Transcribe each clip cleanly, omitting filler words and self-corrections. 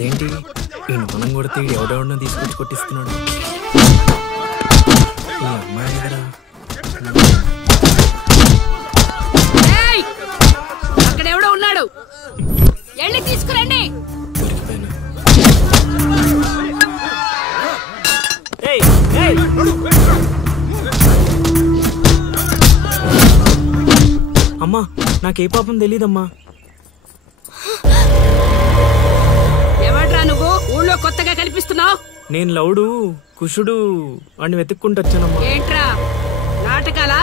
అదేంటి ఈ మనం కొడితే ఎవడెవడో తీసుకొచ్చి కొట్టిస్తున్నాడు. ఈ అమ్మాయి కదా అక్కడెవడో ఉన్నాడు, వెళ్ళి తీసుకురండి. దొరికిపోయినా. అమ్మా నాకే పాపం తెలీదమ్మా. ఎవడ్రా నువ్వు ఊళ్ళో కొత్తగా కనిపిస్తున్నావు? నేను లౌడు కుషుడు అని వెతుక్కుంటూ వచ్చానమ్మా. ఏంట్రా నాటకాలా?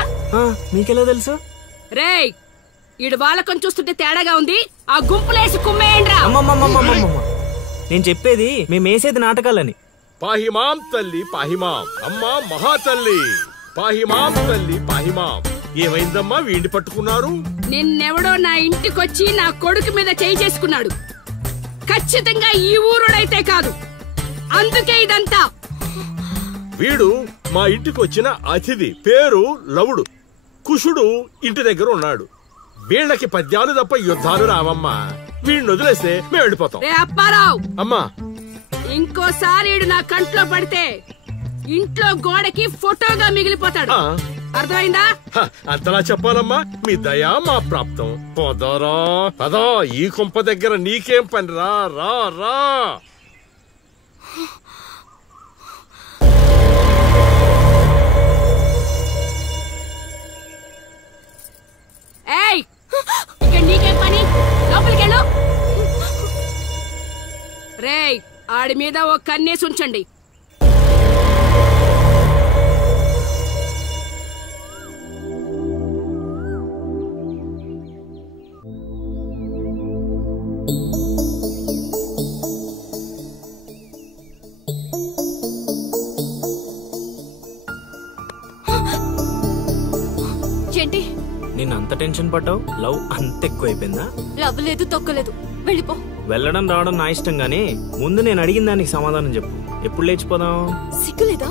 మీకెలా తెలుసు? రేయ్ ఈడు బాలకం చూస్తుంటే తేడాగా ఉంది, ఆ గుంపులేసి కుమ్మేయండ్రా. నేను చెప్పేది మేమేసేది నాటకాలని. పాహిమాం తల్లి పాహిమాం, అమ్మా మహాతల్లి పాహిమాం తల్లి పాహిమాం. ఏమైందమ్మా వీడిని పట్టుకున్నారు? నిన్నెవడో నా ఇంటికొచ్చి నా కొడుకు మీద చేయి చేసుకున్నాడు. ఖచ్చితంగా ఈ ఊరుడైతే కాదు, అందుకే ఇదంతా. వీడు మా ఇంటికి వచ్చిన అతిథి, పేరు లవుడు. కుషుడు ఇంటి దగ్గర ఉన్నాడు. వీళ్ళకి పద్యాలు తప్ప యుద్ధాలు రావమ్మా. వీడిని వదిలేస్తే మేము వెళ్ళిపోతాం. అప్పారావు అమ్మా, ఇంకోసారి నా కంట్లో పడితే ఇంట్లో గోడకి ఫోటోగా మిగిలిపోతాడు, అర్థమైందా? అంతలా చెప్పాలమ్మా, మీ దయా మా ప్రాప్తం. పోదారా పదా, ఈ కుంప దగ్గర నీకేం పని? రా రా రా. ఏయ్ ఇక్కడ నీకేం పని? లోపలికెళ్ళు. రేయ్ ఆడి మీద ఓ కన్నేసి ఉంచండి. ఏంటి నేను అంత టెన్షన్ పడ్డావు? లవ్ అంత ఎక్కువైపోయిందా? లవ్ లేదు తొక్కలేదు, వెళ్ళిపో. వెళ్ళడం రావడం నా ఇష్టం గానీ ముందు నేను అడిగిన దానికి సమాధానం చెప్పు. ఎప్పుడు లేచిపోదాం? సిగ్గులేదా?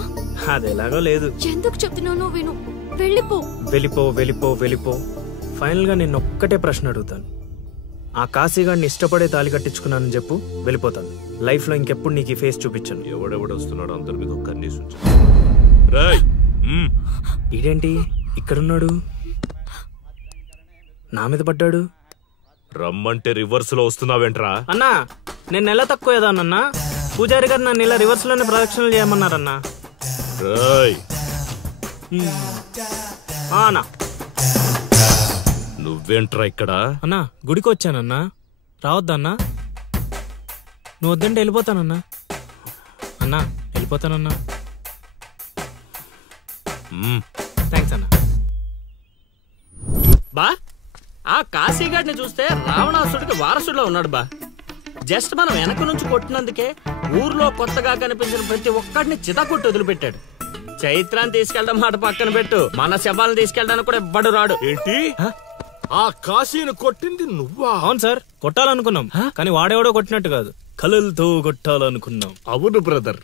అది ఎలాగో లేదు. ఎందుకు చెప్తున్నానో విను, వెళ్ళిపో. వెళ్ళిపో వెళ్ళిపో వెళ్ళిపో. ఫైనల్ గా నేను ఒక్కటే ప్రశ్న అడుగుతాను. ఆ కాశీగాడిని ఇష్టపడే తాళి కట్టించుకున్నానని చెప్పు, వెళ్ళిపోతాను. లైఫ్ లో ఇంకెప్పుడు నీకు ఈ ఫేస్ చూపించాను. ఎవడెవడొస్తున్నాడు అందరి మీద కన్నేసి ఉంచు. ఇదేంటి ఇక్కడున్నాడు, నా మీద పడ్డాడు? రమ్మంటే రివర్స్ లో వస్తున్నావేంట్రా? అన్నా నేను నెల తక్కువ ఏదానన్నా, పూజారి గారు నన్ను ఇలా రివర్స్ లోనే ప్రదక్షిణలు చేయమన్నారన్నా. అన్నా నువ్వేంట్రా ఇక్కడ? అన్నా గుడికి వచ్చానన్నా, రావద్దన్నా? నువ్వు వద్దంటే వెళ్ళిపోతానన్నా. అన్నా వెళ్ళిపోతానన్నా. థ్యాంక్స్ అన్నా. బా ఆ కాశీగాడిని చూస్తే రావణాసుడికి వారసుడిలో ఉన్నాడు బా. జస్ట్ మనం వెనక నుంచి కొట్టినందుకే ఊర్లో కొత్తగా కనిపించిన ప్రతి ఒక్కడిని చితకొట్టి వదిలిపెట్టాడు. చైత్రాన్ని తీసుకెళ్ళడం మాట పక్కన పెట్టు, మన శవాలను తీసుకెళ్ళడానికి కూడా ఎవ్వడు రాడు. ఏంటి ఆ కాశీని కొట్టింది నువ్వా? అవును సార్, కొట్టాలనుకున్నాం కానీ వాడేవాడో కొట్టినట్టు కాదు, కలలతో కొట్టాలనుకున్నాం. అవును బ్రదర్,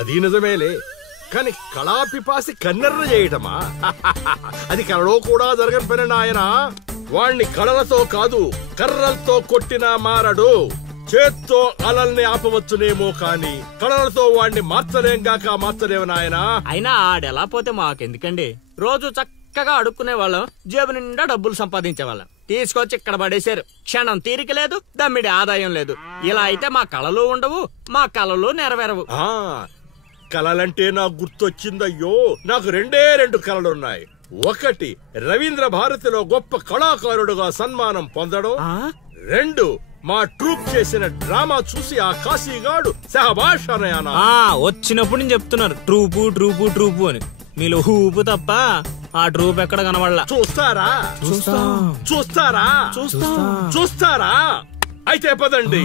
అది నిజమేలే. కానీ కళాపిపాసి కన్నెర్ర చేయటమా? అది కళలో కూడా జరగని పని నాయన. వాణ్ణి కళలతో కాదు కర్రలతో కొట్టినా మారడు. చేత్తో అలల్ని ఆపవచ్చునేమో కాని కళలతో వాణ్ణి మార్చలేంగాక మార్చలేవు నాయనా. అయినా ఆడెలా పోతే మాకెందుకండి, రోజు చక్కగా అడుక్కునే వాళ్ళం, జేబు నిండా డబ్బులు సంపాదించే వాళ్ళం. తీసుకొచ్చి ఇక్కడ పడేశారు. క్షణం తీరిక లేదు, దమ్మిడి ఆదాయం లేదు. ఇలా అయితే మా కళలు ఉండవు, మా కళలు నెరవేరవు. కళలంటే నాకు గుర్తొచ్చిందయ్యో, నాకు రెండే 2 కళలున్నాయి. ఒకటి రవీంద్ర భారతిలో గొప్ప కళాకారుడుగా సన్మానం పొందడం, 2 మా ట్రూప్ చేసిన డ్రామా చూసి ఆ కాశీగాడు సహబాష్ అనయానా. వచ్చినప్పుడు నేను చెప్తున్నారు ట్రూపు ట్రూపు ట్రూపు అని, మీలో ఊపు తప్ప ఆ ట్రూప్ ఎక్కడ కనబడలా. చూస్తారా చూస్తారా? అయితే పదండి,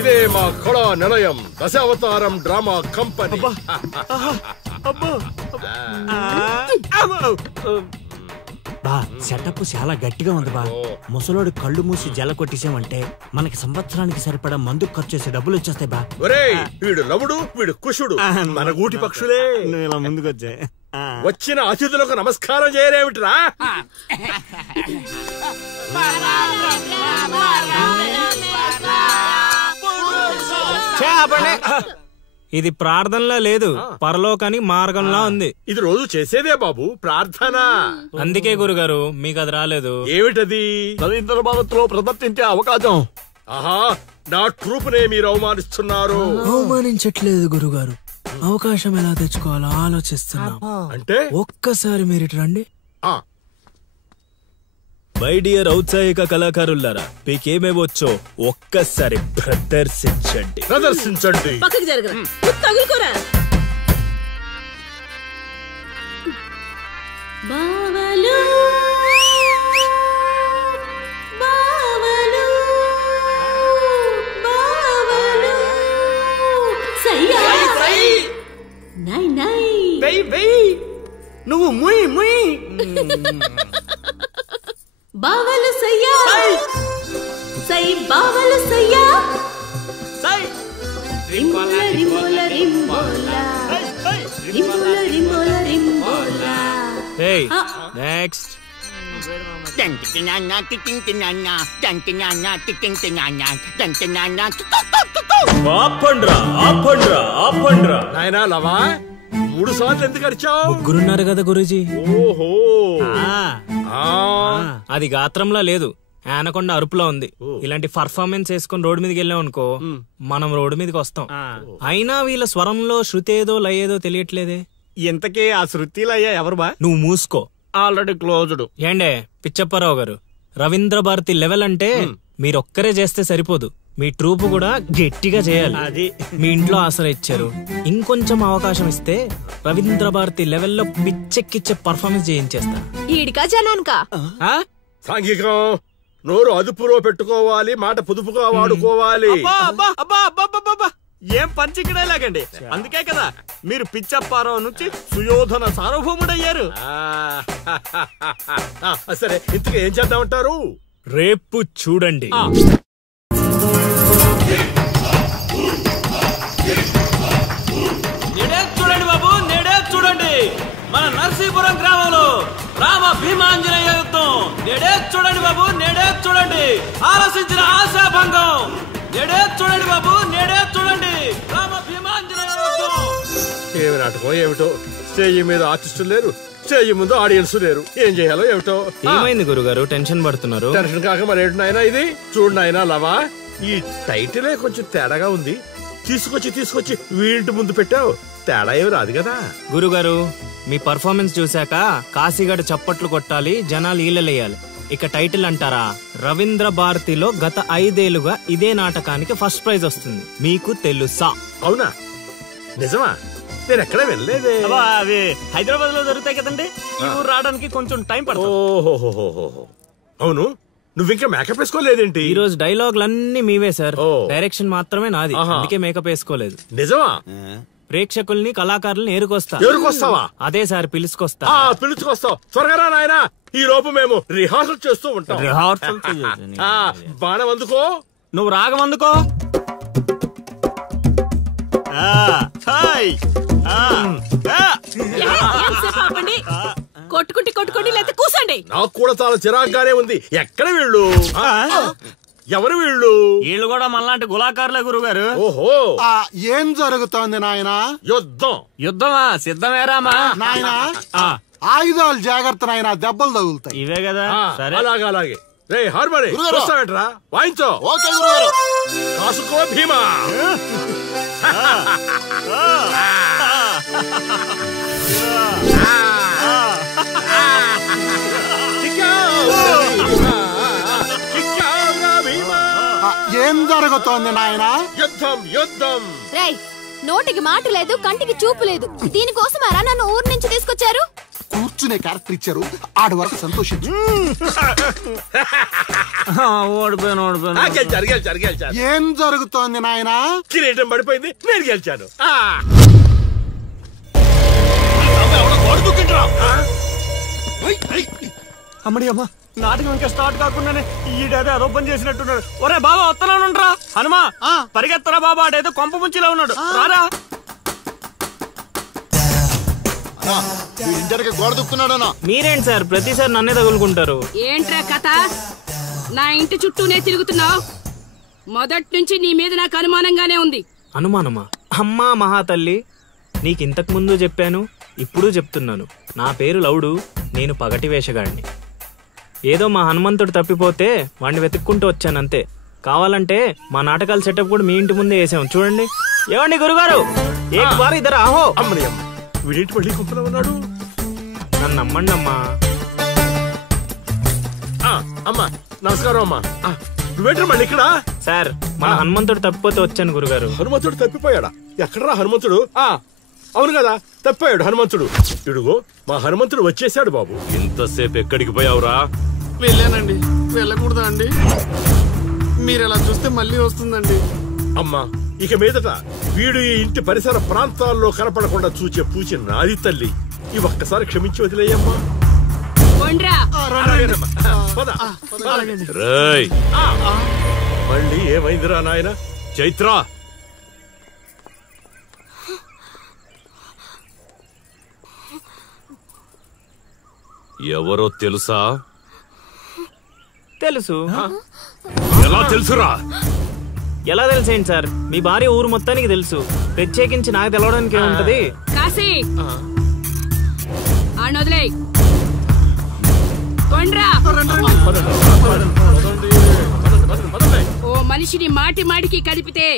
ఇదే మా కళా నిలయం, దశావతారం డ్రామా కంపెనీ. బా సెటప్ చాలా గట్టిగా ఉంది బా. ముసలోడు కళ్ళు మూసి జల కొట్టేసామంటే మనకి సంవత్సరానికి సరిపడా మందుకు ఖర్చు చేసే డబ్బులు వచ్చేస్తాయి బా. ఒరేయ్, వీడు లవుడు, వీడు కుషుడు, మన గూటి పక్షులే. ఇలా ముందుకొచ్చా వచ్చిన అతిథులకు నమస్కారం చేయరేమిట్రా? ఇది ప్రార్థనలా లేదు, పరలోకానికి మార్గంలా ఉంది. ఇది రోజు చేసేదే బాబు ప్రార్థన. అందుకే గురుగారు మీకు అది రాలేదు. ఏమిటది? రవీంద్ర భారత్లో ప్రదర్శించే అవకాశం. ఆహా, నా ట్రూపునే మీరు అవమానిస్తున్నారు. అవమానించట్లేదు గురుగారు, అవకాశం ఎలా తెచ్చుకోవాలో ఆలోచిస్తున్నా. అంటే ఒక్కసారి మీరు ఇటు రండి. ఆ, మై డియర్ ఔత్సాహిక కళాకారులారా, మీకేమేమొచ్చో ఒక్కసారి ప్రదర్శించండి. ప్రదర్శించండి. పక్కకి జరగరా, తగులుకోరా. బావలు బావలు బావలు సయ్యా నై నై వెయ్ వెయ్, నువ్వు ముయ్ ముయ్. బావలు సయ్యా సై బావలు సయ్యా సై రింబోల రింబోల రింబోల రింబోల రింబోల రింబోల. ఏయ్ నెక్స్ట్. ఆపండ్రా ఆపండ్రా ఆపండ్రా. నాయనా లవా, 3 సార్లు ఎందుకు అరిచావు? ముగ్గురున్నారు కదా గురూజీ. ఓహో, అది గాత్రంలా లేదు, ఆనకొండ అరుపులా ఉంది. ఇలాంటి పర్ఫార్మెన్స్ వేసుకుని రోడ్డు మీదకి వెళ్ళాం అనుకో, మనం రోడ్డు మీదకి వస్తాం. అయినా వీళ్ళ స్వరంలో శృతి ఏదో లయేదో తెలియట్లేదే. ఇంతకీ ఆ శృతిలయ్యా ఎవరు బా? నువ్వు మూసుకో. Already closed. ఏండే పిచ్చప్పారావు గారు, రవీంద్ర భారతి లెవెల్ అంటే మీరొక్కరే చేస్తే సరిపోదు, మీ ట్రూప్ కూడా గట్టిగా చేయాలి. అది మీ ఇంట్లో ఆసరా ఇచ్చారు, ఇంకొంచెం అవకాశం ఇస్తే రవీంద్ర భారతి లెవెల్లో పిచ్చెక్కిచ్చే పర్ఫార్మెన్స్ చేయించేస్తా. ఈడికా జనానికా? సాంఘికం. నోరు అదుపులో పెట్టుకోవాలి, మాట పొదుపుగా వాడుకోవాలి. ఏం పంచికడేలాగండి. అందుకే కదా మీరు పిచ్చప్పారావు నుంచి సుయోధన సార్వభౌముడయ్యారు. సరే, ఇంతకీ ఏం చేద్దామంటారు? రేపు చూడండి. నేడే చూడండి బాబు, నేడే చూడండి మన నర్సీపురం గ్రామంలో రామ భీమాంజనేయ యుద్ధం. నేడే చూడండి బాబు, నేడే చూడండి ఆలోచించిన ఆశాభంగం. నేడే చూడండి బాబు, నేడే చూడండి రామ భీమాంజనేయ యుద్ధం. ఏమి నాటకం ఏమిటో, స్టేజ్ మీద ఆర్టిస్టులు లేరు, స్టేజ్ ముందు ఆడియన్స్ లేరు, ఏం చేయాలో ఏమిటో. ఏమైంది గురుగారు, టెన్షన్ పడుతున్నారు? టెన్షన్ కాక మరేంటి నాయనా ఇది? చూడు నాయనా లవా, ఈ టైటిలే కొంచెం తేడాగా ఉంది. తీసుకొచ్చి వీంటి ముందు పెట్టావు, తేడా ఏమి రాదు కదా. గురుగారు, మీ పర్ఫార్మెన్స్ చూశాక కాశీగఢ్ చప్పట్లు కొట్టాలి, జనాలు ఈలలేయాలి. ఇక టైటిల్ అంటారా, రవీంద్ర భారతిలో గత 5 ఏళ్లుగా ఇదే నాటకానికి ఫస్ట్ ప్రైజ్ వస్తుంది. మీకు తెలుసా? అవునా? నిజమా? నేను ఎక్కడ వెళ్ళలేదే. అవి హైదరాబాద్ లో జరుగుతాయి కదండి, ఈ ఊరు రావడానికి కొంచెం టైం పడుతుంది. ఓహో, అవును, నువ్వు ఇంకా మేకప్ వేసుకోలేదేంటి? ఈ రోజు డైలాగులన్నీ మీవే సార్, ఓ. డైరెక్షన్ మాత్రమే నాది, ఆహా. అందుకే మేకప్ వేసుకోలేదు. నిజమా? ప్రేక్షకుల్ని కళాకారుల్ని ఏరుకొస్తా. ఎవరికొస్తావా? అదే సార్, పిలుచుకొస్తా. పిలుచుకొస్తావు, త్వరగా రా నాయనా. ఈ లోపు మేము రిహార్సల్ చేస్తూ ఉంటాం. రిహార్సల్ బాణం అందుకో. నువ్వు రాగం అందుకో. కొట్టుకుంటే లేకపోతే కూసండి. నాకు కూడా చాలా చిరాగ్గానే ఉంది. ఎక్కడ వీళ్ళు? ఎవరు వీళ్ళు? వీళ్ళు కూడా మనలాంటి గులాకారులే గురుగారు. ఓహో, ఏం జరుగుతోంది నాయనా? యుద్ధం. యుద్ధమా? సిద్ధమేరామా నాయనా ఆయుధాలు జాగ్రత్త నాయనా, దెబ్బలు తగులుతాయి. ఇవే కదా. సరే అలాగే. రే హార్మోని వస్తావేంట్రా? వాయించో. ఓకే గురుగారు. కాసుకో భీమా. ఏం జరుగుతోంది నాయనా? యుద్ధం. రేయ్, నోటికి మాట లేదు, కంటికి చూపు లేదు. దీనికోసమారా నన్ను ఊరు నుంచి తీసుకొచ్చారు? కూర్చునే క్యారెక్టర్ ఇచ్చారు, ఆడి వరకు సంతోషించు. ఓడిపోయాను. గెలిచారు. ఏం జరుగుతోంది నాయనా? కిరీటం పడిపోయింది, నేను గెలిచాను. అమ్మడి అమ్మ, నాటకం ఇంకా స్టార్ట్ కాకుండానే ఈడేదో అదోపం చేసినట్టున్నాడు. ఒరే బాబా వస్తున్నానుండ్రా. హనుమా పరిగెత్తరా బాబా, ఆడేదో కొంప ముంచిలా ఉన్నాడు. రారా. ఇంటర్కి గోడ దుక్కున్నాడనా? మీరేంటి సార్ ప్రతిసారి నన్నే తగులుకుంటారు? ఏంట్రా కథ? నా ఇంటి చుట్టూనే తిరుగుతున్నావు. మొదటి నుంచి నీ మీద నాకు అనుమానంగానే ఉంది. అనుమానమా? అమ్మా మహాతల్లి, నీకింతకు ముందు చెప్పాను, ఇప్పుడు చెప్తున్నాను. నా పేరు లౌడు, నేను పగటి వేషగాడిని. ఏదో మా హనుమంతుడు తప్పిపోతే వాడిని వెతుక్కుంటూ వచ్చానంతే. కావాలంటే మా నాటకాల సెటప్ కూడా మీ ఇంటి ముందే వేసాం, చూడండి. ఏమండి గురుగారు, ఇద్దరు ఆహో. అమ్మని అమ్మ, వీడేంటి మళ్ళీ గుంపులో ఉన్నాడు? నన్ను నమ్మండి అమ్మా. అమ్మా నమస్కారం అమ్మా. నువ్వేంటారు మళ్ళీ ఇక్కడ? సార్, మన హనుమంతుడు తప్పిపోతే వచ్చాను గురుగారు. హనుమంతుడు తప్పిపోయాడా? ఎక్కడరా హనుమంతుడు? అవును కదా, తప్పిపోయాడు హనుమంతుడు. ఇడుగో మా హనుమంతుడు వచ్చేసాడు బాబు. ఇంతసేపు ఎక్కడికి పోయావురా? వెళ్ళానండి. వెళ్ళకూడదా అండి? మీరు ఎలా చూస్తే మళ్ళీ వస్తుందండి. అమ్మా, ఇక మీదట వీడు ఈ ఇంటి పరిసర ప్రాంతాల్లో కనపడకుండా చూచే పూచి నాది తల్లి. ఈ ఒక్కసారి క్షమించి వదిలేయమ్మా. మళ్ళీ ఏమైందిరా నాయన? చైత్ర, ఎవరో తెలుసా? తెలుసు. ఎలా తెలుసురా? ఎలా తెలుసేంటి సార్? మీ భార్య ఊరు మొత్తానికి తెలుసు, ప్రత్యేకించి నాకు తెలవడానికి ఏముంటది? కాశీ ఓ మనిషిని మాటి మాటికి కదిపితే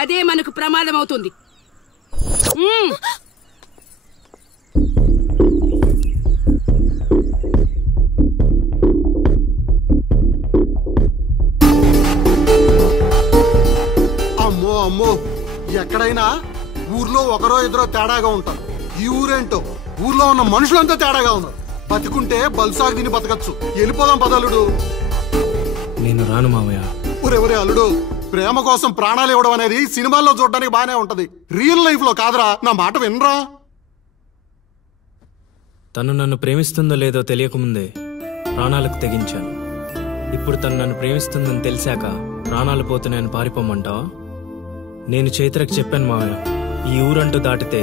అదే మనకు ప్రమాదం అవుతుంది. అమ్మో అమ్మో, ఎక్కడైనా ఊర్లో ఒకరో ఇద్దరో తేడాగా ఉంటారు. ఈ ఊరేంటో ఊర్లో ఉన్న మనుషులంతా తేడాగా ఉన్నారు. బతికుంటే బల్సాగు తిని బతకచ్చు. వెళ్ళిపోదాం పదలుడు. నేను రాను మావయ్య. ఒరే అల్లుడు, ప్రేమ కోసం ప్రాణాలు ఇవ్వడం అనేది సినిమాల్లో చూడడానికి బానే ఉంటది, రియల్ లైఫ్ లో కాదురా. నా మాట వినరా? తను నన్ను ప్రేమిస్తుందో లేదో తెలియకముందే ప్రాణాలకు తెగించాను. ఇప్పుడు తను నన్ను ప్రేమిస్తుందని తెలిసాక ప్రాణాలు పోతున్నాయని పారిపోమంటావా? నేను చైత్రకు చెప్పాను మావయ్య, ఈ ఊరంటూ దాటితే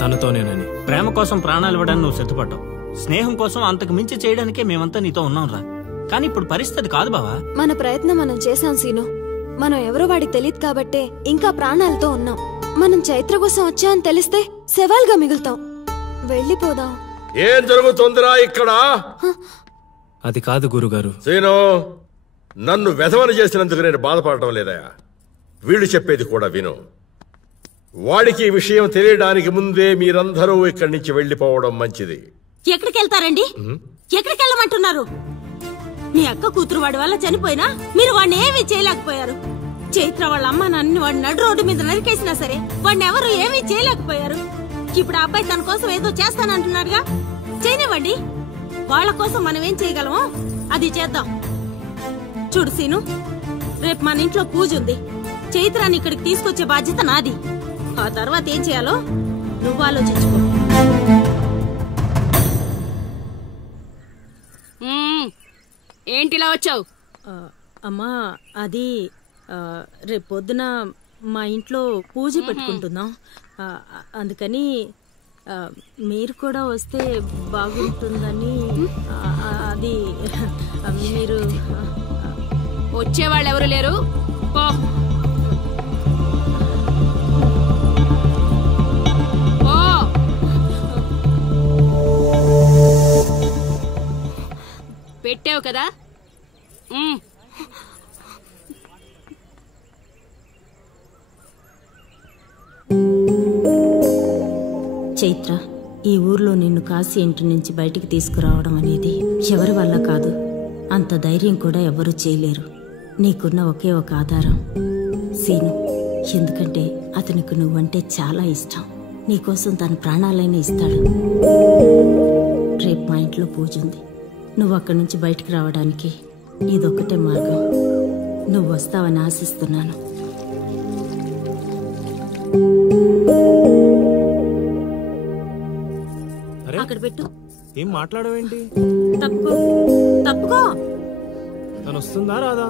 తనతోనేనని. ప్రేమ కోసం ప్రాణాలు ఇవ్వడానికి నువ్వు సిద్ధపడ్డావు. స్నేహం కోసం అంతకు మించి చేయడానికే మేమంతా నీతో ఉన్నాం రా. కానీ ఇప్పుడు పరిస్థితి కాదు బావా. మన ప్రయత్నం మనం చేశాం సీను. మనం ఎవరో వాడికి తెలియదు కాబట్టే ఇంకా ప్రాణాలతో ఉన్నాం. మనం చైత్ర కోసం వచ్చామని తెలిస్తే శవాల్గా మిగులుతాం. వెళ్ళిపోదాం. ఏం జరుగుతుందిరా ఇక్కడ? అది కాదు గురుగారు. సీను, నన్ను వెధవని చేసినందుకు నేను బాధపడటం లేదా? వీళ్ళు చెప్పేది కూడా విను. వాడికి ఈ విషయం తెలియడానికి ముందే మీరందరూ ఇక్కడి నుంచి వెళ్లిపోవడం మంచిది. ఎక్కడికి వెళ్తారండి? ఎక్కడికి వెళ్ళమంటున్నారు? మీ అక్క కూతురు వాడి వల్ల చనిపోయినా మీరు వాడిని ఏమీ చేయలేకపోయారు. చైత్ర వాళ్ళ అమ్మ నన్ను వాడి నడు రోడ్డు మీద నరికేసినా సరే వాడిని ఎవరు ఏమీ చేయలేకపోయారు. ఇప్పుడు ఆ అబ్బాయి తన కోసం ఏదో చేస్తానంటున్నాడుగా, చేయనివ్వండి. వాళ్ళ కోసం మనం ఏం చేయగలమో అది చేద్దాం. చూడు సీను, రేపు మన ఇంట్లో పూజ ఉంది. చైత్రాన్ని ఇక్కడికి తీసుకొచ్చే బాధ్యత నాది. ఆ తర్వాత ఏం చేయాలో నువ్వు ఆలోచించుకో. ఏంటిలా వచ్చావు? అమ్మా, అది రేపు పొద్దున మా ఇంట్లో పూజ పెట్టుకుంటున్నాం. అందుకని మీరు కూడా వస్తే బాగుంటుందని. అది మీరు వచ్చేవాళ్ళు ఎవరు లేరు. పెట్టావు కదా. చైత్ర, ఈ ఊర్లో నిన్ను కాశీ ఇంటి నుంచి బయటికి తీసుకురావడం అనేది ఎవరి వల్ల కాదు. అంత ధైర్యం కూడా ఎవరూ చేయలేరు. నీకున్న ఒకే ఒక ఆధారం సీను. ఎందుకంటే అతనికి నువ్వంటే చాలా ఇష్టం. నీకోసం తన ప్రాణాలైనా ఇస్తాడు. రేపు మా ఇంట్లో పూజ ఉంది. నువ్వు అక్కడి నుంచి బయటికి రావడానికి ఇదొక్కటే మార్గం. నువ్వు వస్తావని ఆశిస్తున్నాను. అక్కడ పెట్టు. ఏం మాట్లాడవేంటి? తప్పుకో తప్పుకో. తను వస్తుందా రాదా?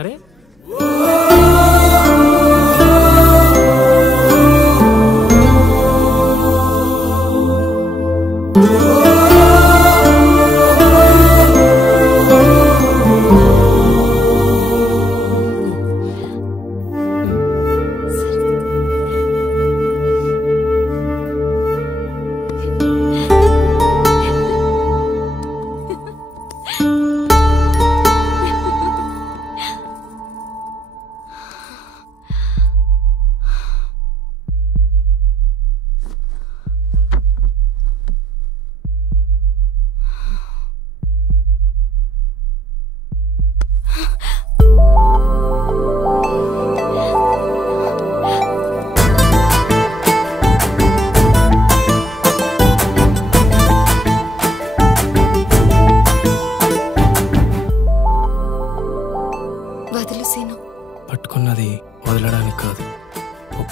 అరే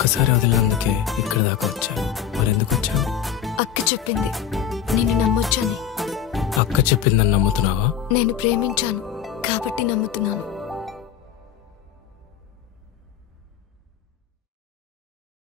ఒక్కసారి వదిలినందుకే ఇక్కడ దాకా వచ్చావు. మరెందుకు వచ్చావు? అక్క చెప్పింది నిన్ను నమ్మొచ్చని. అక్క చెప్పిందని నమ్ముతున్నావా? నేను ప్రేమించాను కాబట్టి నమ్ముతున్నాను.